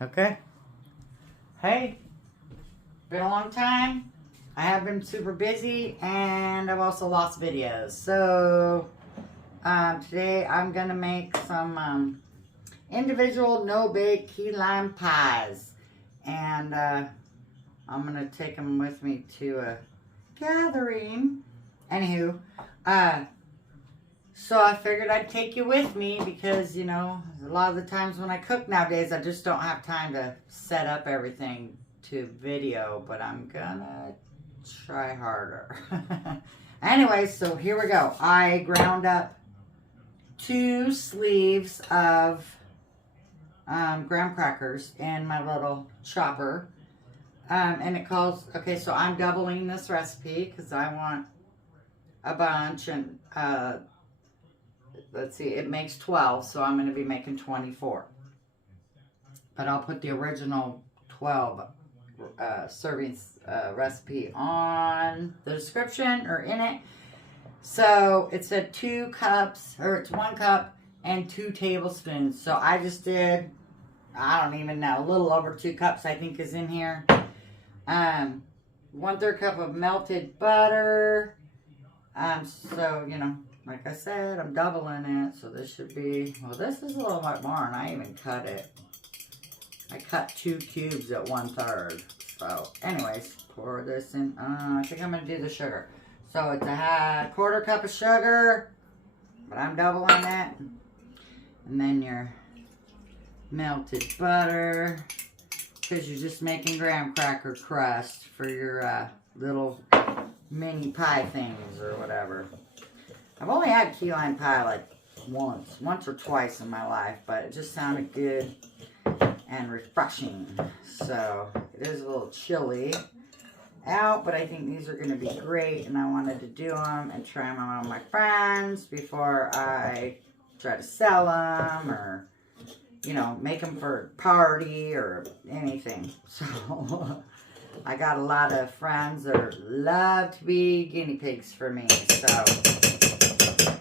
Okay. Hey, been a long time. I have been super busy and I've also lost videos. So today I'm gonna make some individual no-bake key lime pies, and I'm gonna take them with me to a gathering. Anywho, so I figured I'd take you with me because, you know, a lot of the times when I cook nowadays, I just don't have time to set up everything to video, but I'm gonna try harder. Anyway, so here we go. I ground up 2 sleeves of graham crackers in my little chopper. And it calls, okay, so I'm doubling this recipe because I want a bunch, and let's see, it makes 12, so I'm going to be making 24. But I'll put the original 12 servings recipe on the description or in it. So it said 2 cups, or it's 1 cup and 2 tablespoons. So I just did, I don't even know, a little over 2 cups I think is in here. 1/3 cup of melted butter. So, you know, like I said, I'm doubling it, so this should be, well, this is a little bit more, and I even cut it. I cut 2 cubes at 1/3. So, anyways, pour this in. I think I'm going to do the sugar. So, it's a 1/4 cup of sugar, but I'm doubling it. And then your melted butter, because you're just making graham cracker crust for your little mini pie things or whatever. I've only had key lime pie like once or twice in my life, but it just sounded good and refreshing. So it is a little chilly out, but I think these are going to be great, and I wanted to do them and try them on my friends before I try to sell them, or, you know, make them for a party or anything. So I got a lot of friends that love to be guinea pigs for me. So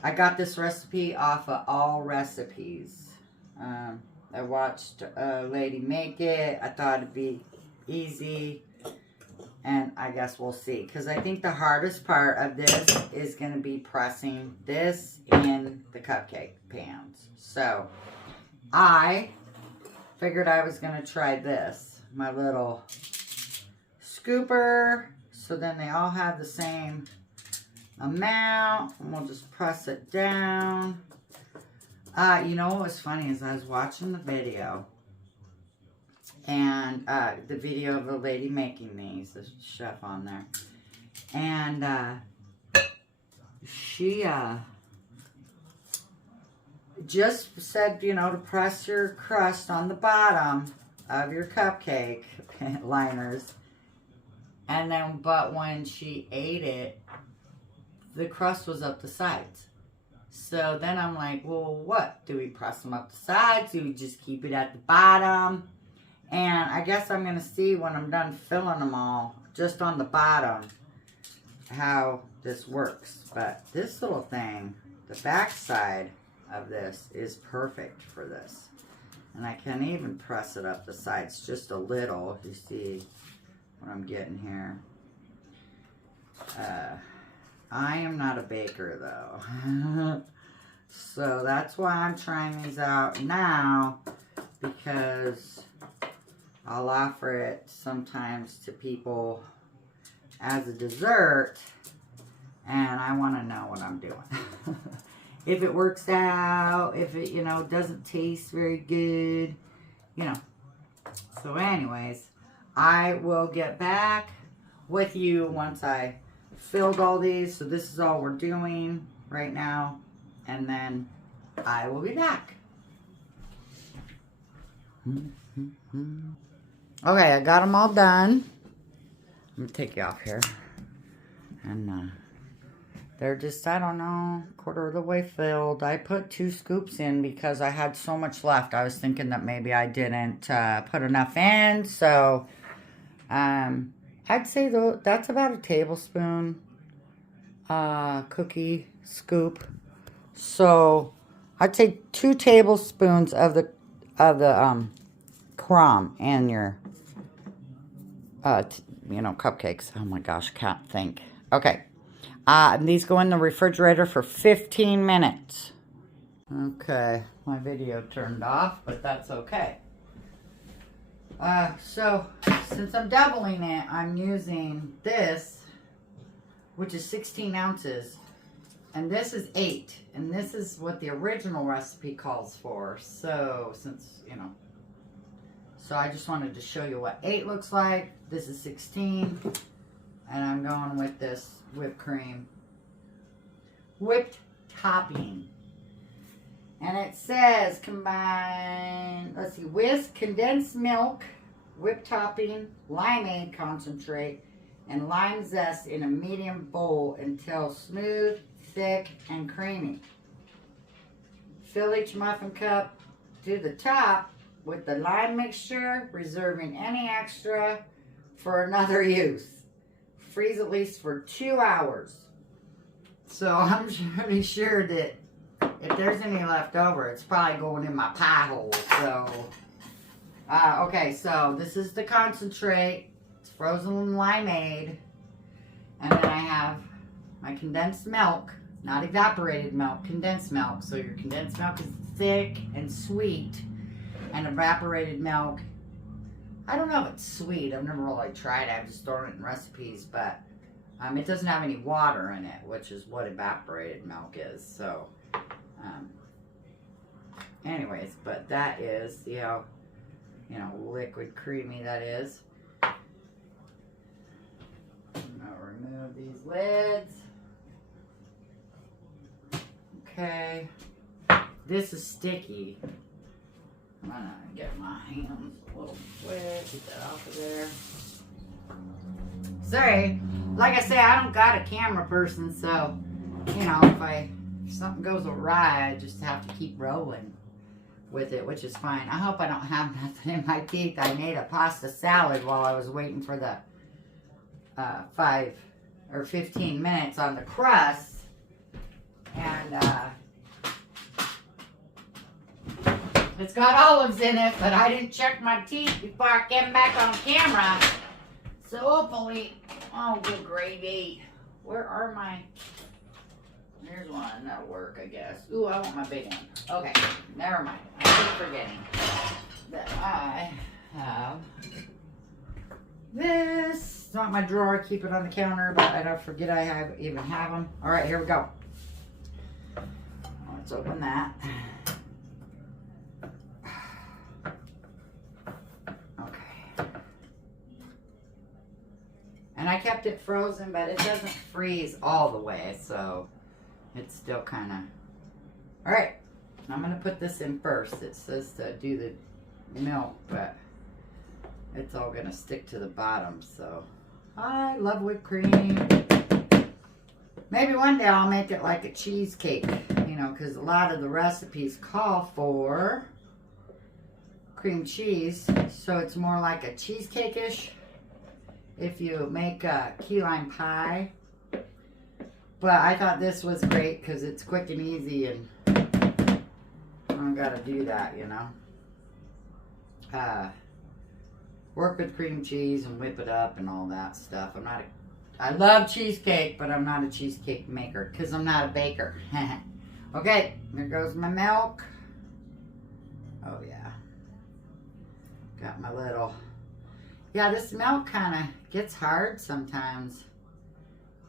I got this recipe off of All Recipes. I watched a lady make it. I thought it'd be easy, and I guess we'll see. Because I think the hardest part of this is going to be pressing this in the cupcake pans. So I figured I was going to try this, my little scooper, so then they all have the same amount, and we'll just press it down. You know what was funny is I was watching the video, and the video of a lady making these, the chef on there, and she just said, you know, to press your crust on the bottom of your cupcake liners. And then, but when she ate it, the crust was up the sides. So then I'm like, well, what? Do we press them up the sides? Do we just keep it at the bottom? And I guess I'm going to see when I'm done filling them all, just on the bottom, how this works. But this little thing, the back side of this is perfect for this. And I can even press it up the sides just a little. You see what I'm getting here. I am not a baker though. So that's why I'm trying these out now, because I'll offer it sometimes to people as a dessert, and I want to know what I'm doing. If it works out, if it, you know, doesn't taste very good, you know. So anyways, I will get back with you once I filled all these. So this is all we're doing right now, and then I will be back. Okay, I got them all done. I'm gonna take you off here, and they're just, I don't know, 1/4 of the way filled. I put 2 scoops in because I had so much left. I was thinking that maybe I didn't put enough in. So I'd say though that's about a tablespoon cookie scoop. So I'd say 2 tablespoons of the crumb in your, you know, cupcakes. Oh my gosh, can't think. Okay. These go in the refrigerator for 15 minutes. Okay, my video turned off, but that's okay. So, since I'm doubling it, I'm using this, which is 16 ounces. And this is 8. And this is what the original recipe calls for. So, since, you know. So, I just wanted to show you what 8 looks like. This is 16. And I'm going with this whipped cream. Whipped topping. And it says combine, let's see, whisk, condensed milk, whipped topping, limeade concentrate, and lime zest in a medium bowl until smooth, thick, and creamy. Fill each muffin cup to the top with the lime mixture, reserving any extra for another use. Freeze at least for 2 hours. So I'm pretty sure that if there's any left over, it's probably going in my pie hole. So, okay, so this is the concentrate. It's frozen limeade. And then I have my condensed milk, not evaporated milk, condensed milk. So your condensed milk is thick and sweet. And evaporated milk, I don't know if it's sweet. I've never really tried it. I've just thrown it in recipes. But it doesn't have any water in it, which is what evaporated milk is. So, anyways, but that is, see how, you know, liquid creamy that is. I'm gonna remove these lids. Okay. This is sticky. I'm gonna get my hands a little wet, get that off of there. Sorry, like I say, I don't got a camera person, so, you know, if something goes awry, I just have to keep rolling with it, which is fine. I hope I don't have nothing in my teeth. I made a pasta salad while I was waiting for the 5 or 15 minutes on the crust. And it's got olives in it, but I didn't check my teeth before I came back on camera. So hopefully, oh, good gravy. Where are my... Here's one that'll work, I guess. Ooh, I want my big one. Okay, never mind. I keep forgetting that I have this. It's not my drawer. I keep it on the counter, but I don't forget I even have them. All right, here we go. Let's open that. Okay. And I kept it frozen, but it doesn't freeze all the way, so... It's still kind of... Alright, I'm going to put this in first. It says to do the milk, but it's all going to stick to the bottom, so... I love whipped cream. Maybe one day I'll make it like a cheesecake, you know, because a lot of the recipes call for cream cheese, so it's more like a cheesecake-ish. If you make a key lime pie... But I thought this was great because it's quick and easy, and I don't gotta do that, you know. Work with cream cheese and whip it up and all that stuff. I love cheesecake, but I'm not a cheesecake maker because I'm not a baker. Okay, here goes my milk. Oh yeah. Got my little... Yeah, this milk kind of gets hard sometimes,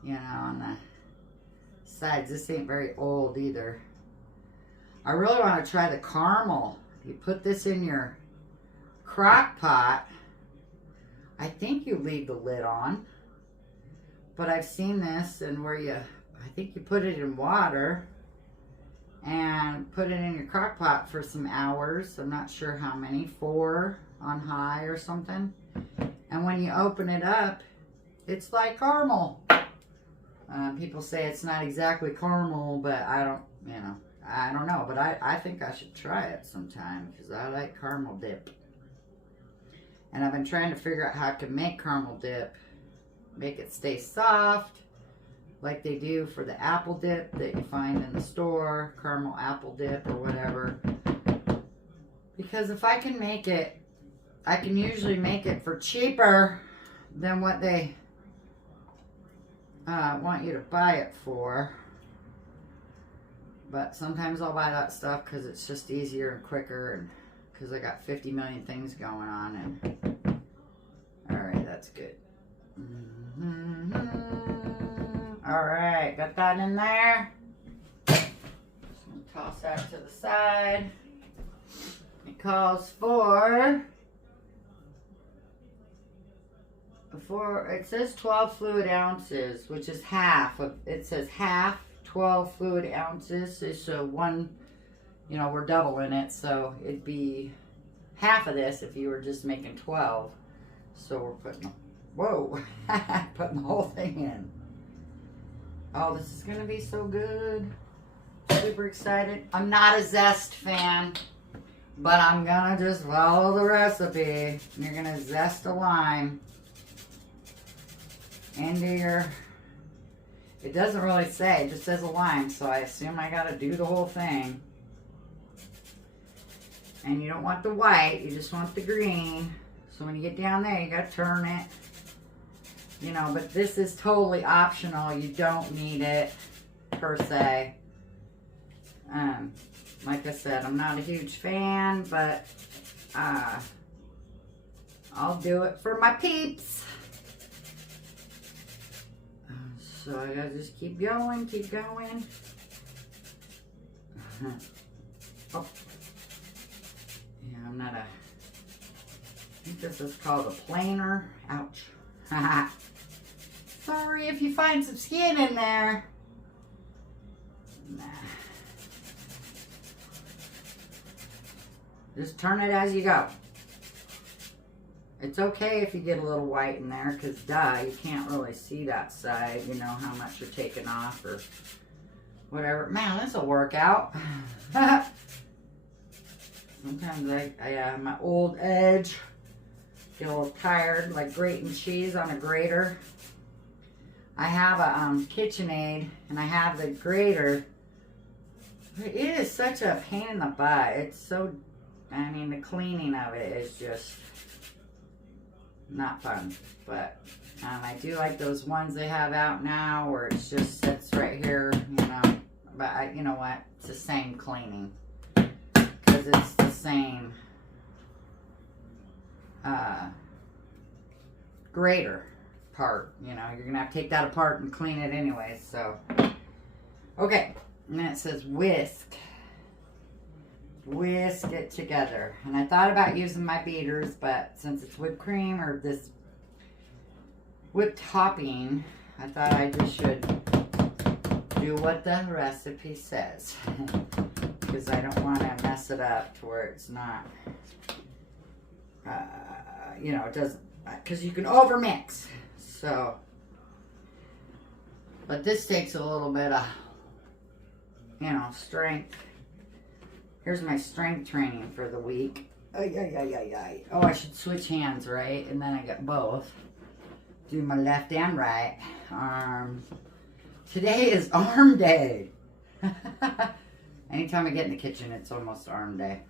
you know, on the sides. This ain't very old either. I really want to try the caramel. You put this in your crock pot. I think you leave the lid on, but I've seen this and where I think you put it in water and put it in your crock pot for some hours. I'm not sure how many, 4 on high or something. And when you open it up, it's like caramel. People say it's not exactly caramel, but I don't know. But I think I should try it sometime because I like caramel dip. And I've been trying to figure out how I can make caramel dip, make it stay soft, like they do for the apple dip that you find in the store, caramel apple dip or whatever. Because if I can make it I can usually make it for cheaper than what they want you to buy it for. But sometimes I'll buy that stuff because it's just easier and quicker, and because I got 50 million things going on. And all right, that's good. All right, got that in there. Just gonna toss that to the side. It calls for it says 12 fluid ounces, which is half of, it says half 12 fluid ounces. So one, you know, we're doubling it, so it'd be half of this if you were just making 12. So we're putting, whoa, putting the whole thing in. Oh, this is gonna be so good. Super excited. I'm not a zest fan, but I'm gonna just follow the recipe. You're gonna zest a lime into your, it doesn't really say, it just says a lime, so I assume I gotta do the whole thing. And you don't want the white, you just want the green. So when you get down there, you gotta turn it. You know, but this is totally optional. You don't need it, per se. Like I said, I'm not a huge fan, but I'll do it for my peeps. So I gotta just keep going, keep going. Oh. Yeah, I'm not a, I think this is called a planer. Ouch. Sorry if you find some skin in there. Nah. Just turn it as you go. It's okay if you get a little white in there, because duh, you can't really see that side, you know, how much you're taking off or whatever. Man, this will work out. Sometimes I my old edge, get a little tired, like grating cheese on a grater. I have a KitchenAid, and I have the grater. It is such a pain in the butt. It's so, I mean, the cleaning of it is just not fun. But I do like those ones they have out now where it just sits right here, you know. But you know what? It's the same cleaning, because it's the same grater part. You know, you're gonna have to take that apart and clean it anyways. So, okay. And then it says whisk. Whisk it together. And I thought about using my beaters, but since it's whipped cream or this whipped topping, I thought I just should do what the recipe says. Because I don't want to mess it up to where it's not, you know, it doesn't, because you can overmix. So, but this takes a little bit of, you know, strength. Here's my strength training for the week. Oh, I should switch hands, right? And then I got both. Do my left and right arm. Today is arm day. Anytime I get in the kitchen, it's almost arm day.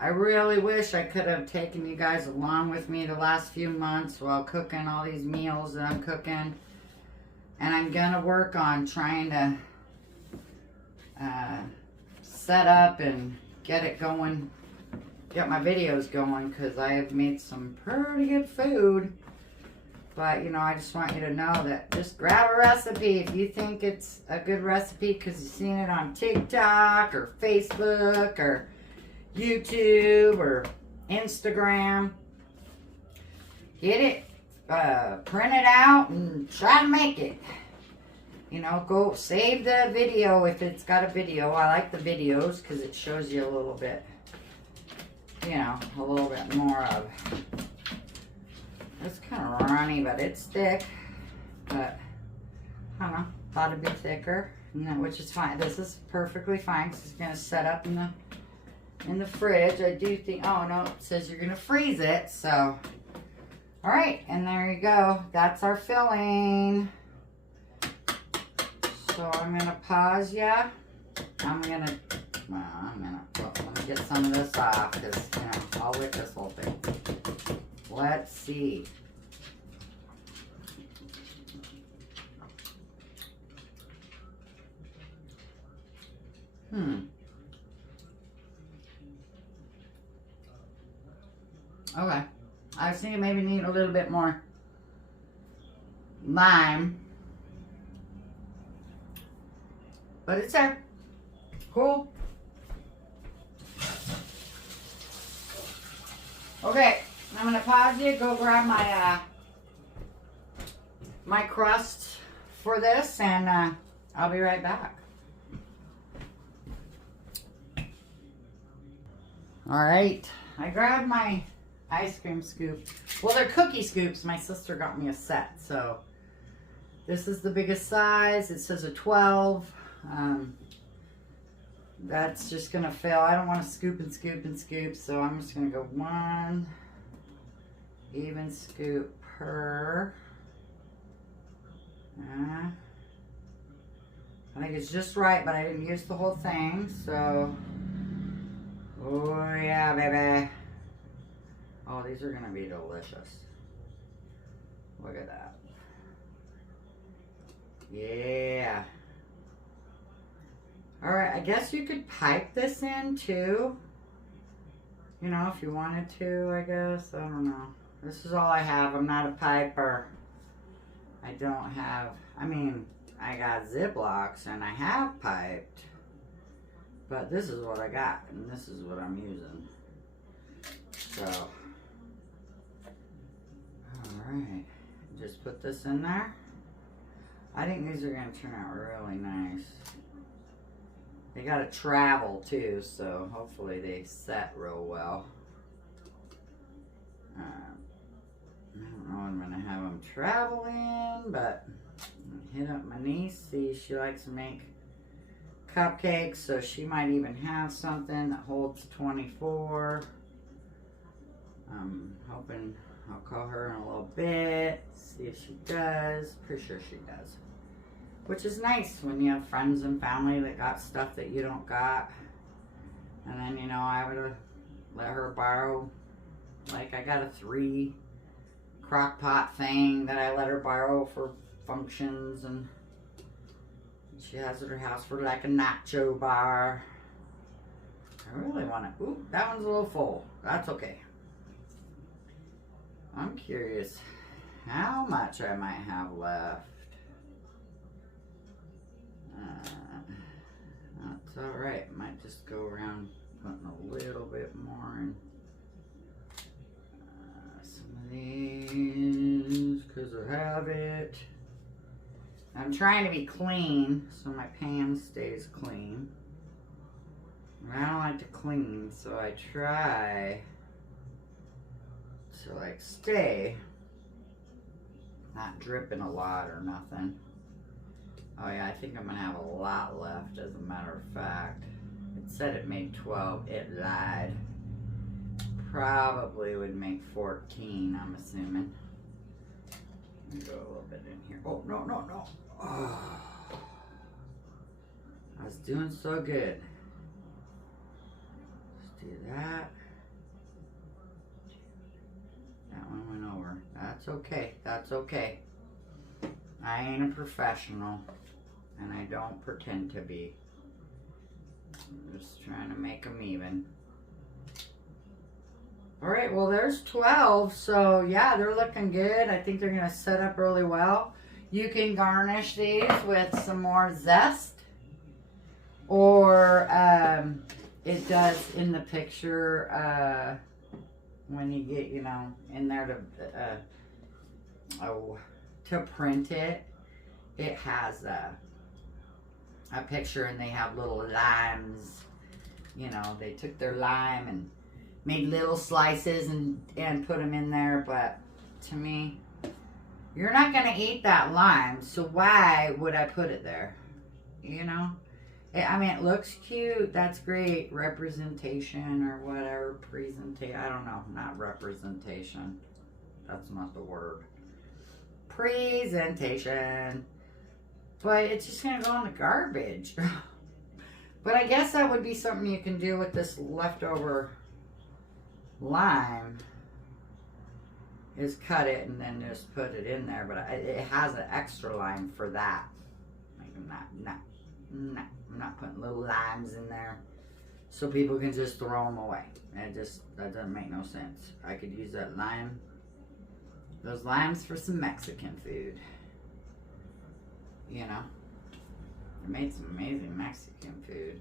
I really wish I could have taken you guys along with me the last few months while cooking all these meals that I'm cooking. And I'm going to work on trying to set up and get it going, get my videos going, because I have made some pretty good food. But, you know, I just want you to know that just grab a recipe if you think it's a good recipe because you've seen it on TikTok or Facebook or YouTube or Instagram. Get it, print it out and try to make it. You know, go save the video if it's got a video. I like the videos because it shows you a little bit, you know, a little bit more of. It's kind of runny, but it's thick. But, I don't know, thought it'd be thicker, which is fine. This is perfectly fine because it's going to set up in the fridge. I do think, oh no, it says you're going to freeze it, so. All right, and there you go. That's our filling. So I'm going to pause ya. I'm going to put one get some of this off because, you know, I'll lick this whole thing. Let's see. Okay. I was thinking maybe need a little bit more lime. But it's there. Cool. Okay. I'm going to pause you, go grab my my crust for this, and I'll be right back. All right. I grabbed my ice cream scoop. Well, they're cookie scoops. My sister got me a set, so this is the biggest size. It says a 12. That's just gonna fail. I don't want to scoop and scoop and scoop, so I'm just gonna go 1 even scoop per. I think it's just right, but I didn't use the whole thing, so. Oh yeah, baby. Oh, these are gonna be delicious. Look at that. Yeah. All right, I guess you could pipe this in too. You know, if you wanted to, I guess. I don't know. This is all I have. I'm not a piper. I don't have, I mean, I got Ziplocs and I have piped. But this is what I got, and this is what I'm using. So, alright. Just put this in there. I think these are going to turn out really nice. They got to travel too, so hopefully they set real well. I don't know when I'm going to have them travel in, but I'm gonna hit up my niece, see if she likes to make cupcakes, so she might even have something that holds 24. I'm hoping I'll call her in a little bit, see if she does. Pretty sure she does. Which is nice when you have friends and family that got stuff that you don't got. And then, you know, I would let her borrow, like I got a 3 crock pot thing that I let her borrow for functions, and she has at her house for like a nacho bar. I really want to, ooh, that one's a little full. That's okay. I'm curious how much I might have left. That's alright. Might just go around putting a little bit more in some of these because I have it. I'm trying to be clean so my pan stays clean. I don't like to clean, so I try to like stay not dripping a lot or nothing. Oh yeah, I think I'm gonna have a lot left, as a matter of fact. It said it made 12, it lied. Probably would make 14, I'm assuming. Let me go a little bit in here. Oh, no, no, no. Oh. I was doing so good. Let's do that. That one went over. That's okay, that's okay. I ain't a professional, and I don't pretend to be. I'm just trying to make them even. Alright, well there's 12, so yeah, they're looking good. I think they're going to set up really well. You can garnish these with some more zest, or it does in the picture when you get, you know, in there to print it. It has a picture, and they have little limes. You know, they took their lime and made little slices and put them in there. But to me, you're not going to eat that lime, so why would I put it there? You know? I mean, it looks cute. That's great. Representation or whatever. Presentation. I don't know. Not representation. That's not the word. Presentation. But it's just going to go in the garbage. But I guess that would be something you can do with this leftover lime. Is cut it and then just put it in there. But it has an extra lime for that. Like I'm not putting little limes in there. So people can just throw them away. That doesn't make no sense. I could use that lime. Those limes for some Mexican food. You know. I made some amazing Mexican food.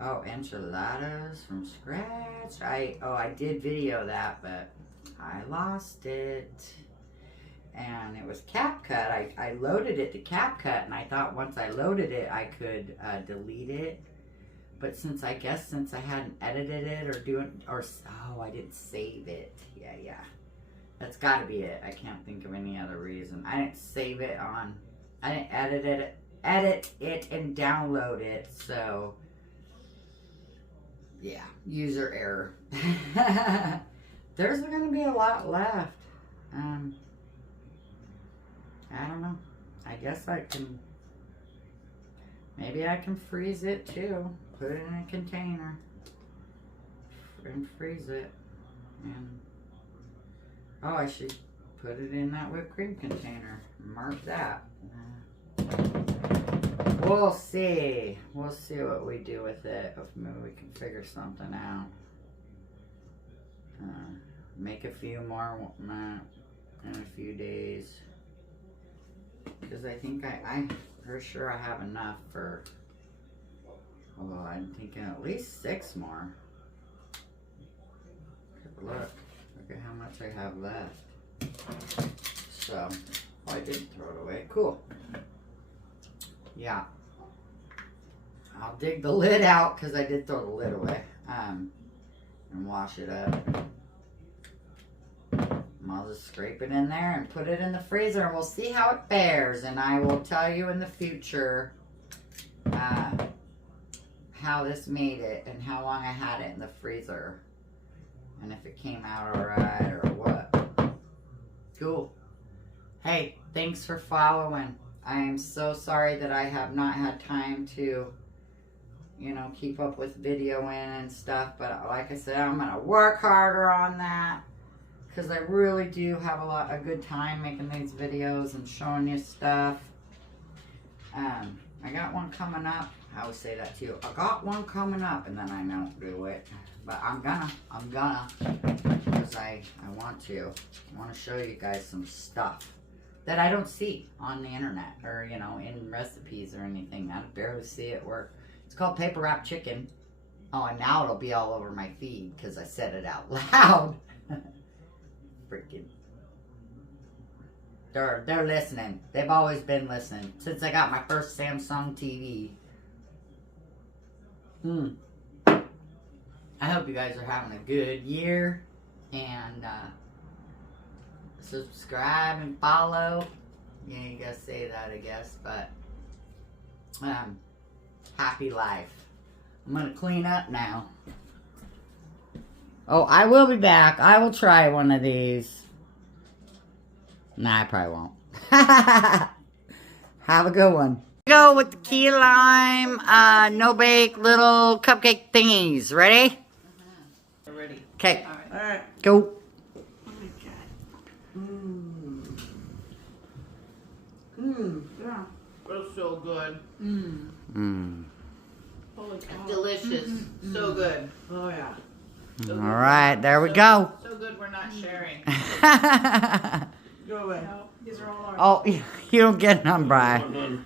Oh, enchiladas from scratch. I did video that, but I lost it. And it was CapCut. I loaded it to CapCut, and I thought once I loaded it, I could delete it. But since I hadn't edited it I didn't save it. Yeah. That's got to be it. I can't think of any other reason. I didn't save it on. I didn't edit it and download it. So yeah, user error. There's going to be a lot left. I don't know. I guess maybe I can freeze it too. Put it in a container and freeze it. And I should put it in that whipped cream container. Mark that. We'll see. We'll see what we do with it. Maybe we can figure something out. Make a few more in a few days. Because I think I'm for sure I have enough for, I'm thinking at least 6 more. Look at how much I have left. So, I didn't throw it away. Cool. Yeah. I'll dig the lid out because I did throw the lid away. And wash it up. I'll just scrape it in there and put it in the freezer, and we'll see how it fares. And I will tell you in the future how this made it and how long I had it in the freezer, and if it came out alright or what. Cool. Hey, thanks for following. I am so sorry that I have not had time to, keep up with video in and stuff. But like I said, I'm gonna work harder on that. Because I really do have a good time making these videos and showing you stuff. I got one coming up. I always say that too. I got one coming up, and then I don't do it. But I'm gonna. Because I want to. I want to show you guys some stuff that I don't see on the internet. Or, in recipes or anything. I barely see it work. It's called paper wrap chicken. Oh, and now it'll be all over my feed because I said it out loud. Freaking. They're listening. They've always been listening since I got my first Samsung TV. I hope you guys are having a good year, and subscribe and follow. Yeah, you gotta say that, I guess, but happy life. I'm gonna clean up now. Oh, I will be back. I will try one of these. Nah, I probably won't. Have a good one. Go with the key lime, no bake little cupcake thingies. Ready? We're ready. Okay. All right. Go. Oh my God. Yeah. That's so good. Holy cow. Delicious. So good. Oh yeah. All right, there we go. So good we're not sharing. Go away. No, these are all ours. Oh, you don't get none, Brian.